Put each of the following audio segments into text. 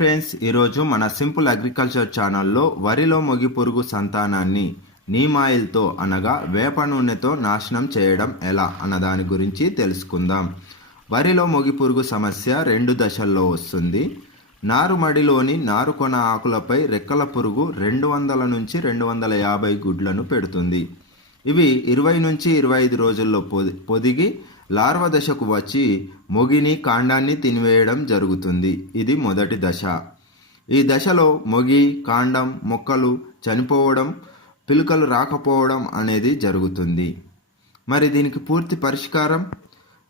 Friends, ఈరోజు మన simple agriculture ఛానల్లో వరిలో మొగిపురుగు సంతానాన్ని నీమ్ ఆయిల్తో అనగా వేప నూనెతో నాశనం చేయడం ఎలా అన్న దాని గురించి తెలుసుకుందాం. వరిలో మొగిపురుగు సమస్య 2 దశల్లో వస్తుంది. నారుమడిలోని నారుకొన ఆకులపై రెక్కల పురుగు 200 నుంచి 250 గుడ్లను పెడుతుంది. ఇవి 20 నుంచి 25 రోజుల్లో పొదిగి లార్వ దశకు వచ్చి మొగిని కాండాన్ని తినివేయడం జరుగుతుంది. ఇది మొదటి దశ. ఈ దశలో మొగి కాండం మొక్కలు చనిపోవడం, పిలుకలు రాకపోవడం అనేది జరుగుతుంది. మరి దీనికి పూర్తి పరిష్కారం,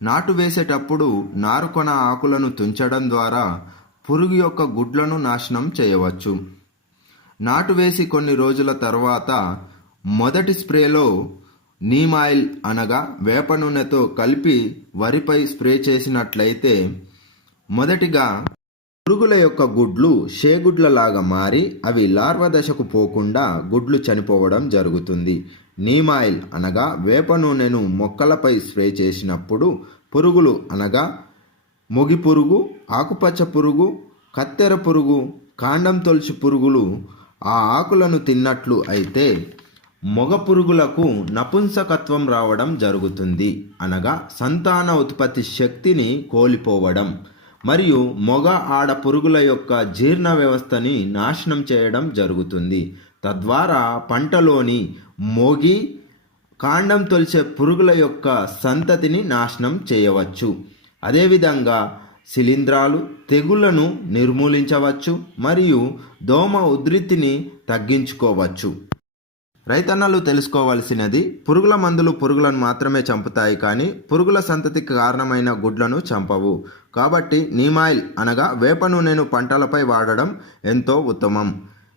నాటు వేసేటప్పుడు నారుకొన ఆకులను తుంచడం ద్వారా పురుగు యొక్క గుడ్లను నాశనం చేయవచ్చు. నాటు వేసి కొన్ని రోజుల తర్వాత మొదటి స్ప్రేలో నీమ్ ఆయిల్ అనగా వేప నూనెతో కలిపి వరిపై స్ప్రే చేసినట్లయితే మొదటిగా పురుగుల యొక్క గుడ్లు షేగుడ్లలాగా మారి అవి లార్వ దశకు పోకుండా గుడ్లు చనిపోవడం జరుగుతుంది. నీమ్ ఆయిల్ అనగా వేప నూనెను మొక్కలపై స్ప్రే చేసినప్పుడు పురుగులు అనగా మొగిపురుగు, ఆకుపచ్చపురుగు, కత్తెర పురుగు, కాండం తొలచు పురుగులు ఆ ఆకులను తిన్నట్లు అయితే మొగ పురుగులకు నపుంసకత్వం రావడం జరుగుతుంది. అనగా సంతాన ఉత్పత్తి శక్తిని కోల్పోవడం మరియు మొగ ఆడ పురుగుల యొక్క జీర్ణ వ్యవస్థని నాశనం చేయడం జరుగుతుంది. తద్వారా పంటలోని మొగి కాండం తొలిచే పురుగుల యొక్క సంతతిని నాశనం చేయవచ్చు. అదేవిధంగా శిలీంధ్రాలు తెగుళ్లను నిర్మూలించవచ్చు మరియు దోమ ఉధృతిని తగ్గించుకోవచ్చు. రైతన్నలు తెలుసుకోవాల్సినది, పురుగుల మందులు పురుగులను మాత్రమే చంపుతాయి కానీ పురుగుల సంతతికి కారణమైన గుడ్లను చంపవు. కాబట్టి నీమ్ ఆయిల్ అనగా వేప నూనెను పంటలపై వాడడం ఎంతో ఉత్తమం.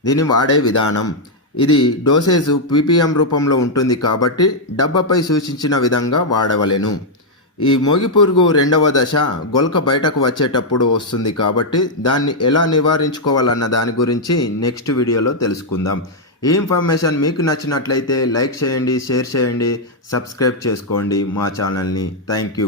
దీన్ని వాడే విధానం, ఇది డోసేజ్ పీపీఎం రూపంలో ఉంటుంది కాబట్టి డబ్బాపై సూచించిన విధంగా వాడవలెను. ఈ మొగిపురుగు 2వ దశ గొల్క బయటకు వచ్చేటప్పుడు వస్తుంది కాబట్టి దాన్ని ఎలా నివారించుకోవాలన్న దాని గురించి నెక్స్ట్ వీడియోలో తెలుసుకుందాం. ఈ ఇన్ఫర్మేషన్ మీకు నచ్చినట్లయితే లైక్ చేయండి, షేర్ చేయండి, సబ్స్క్రైబ్ చేసుకోండి మా ఛానల్ని. Thank you.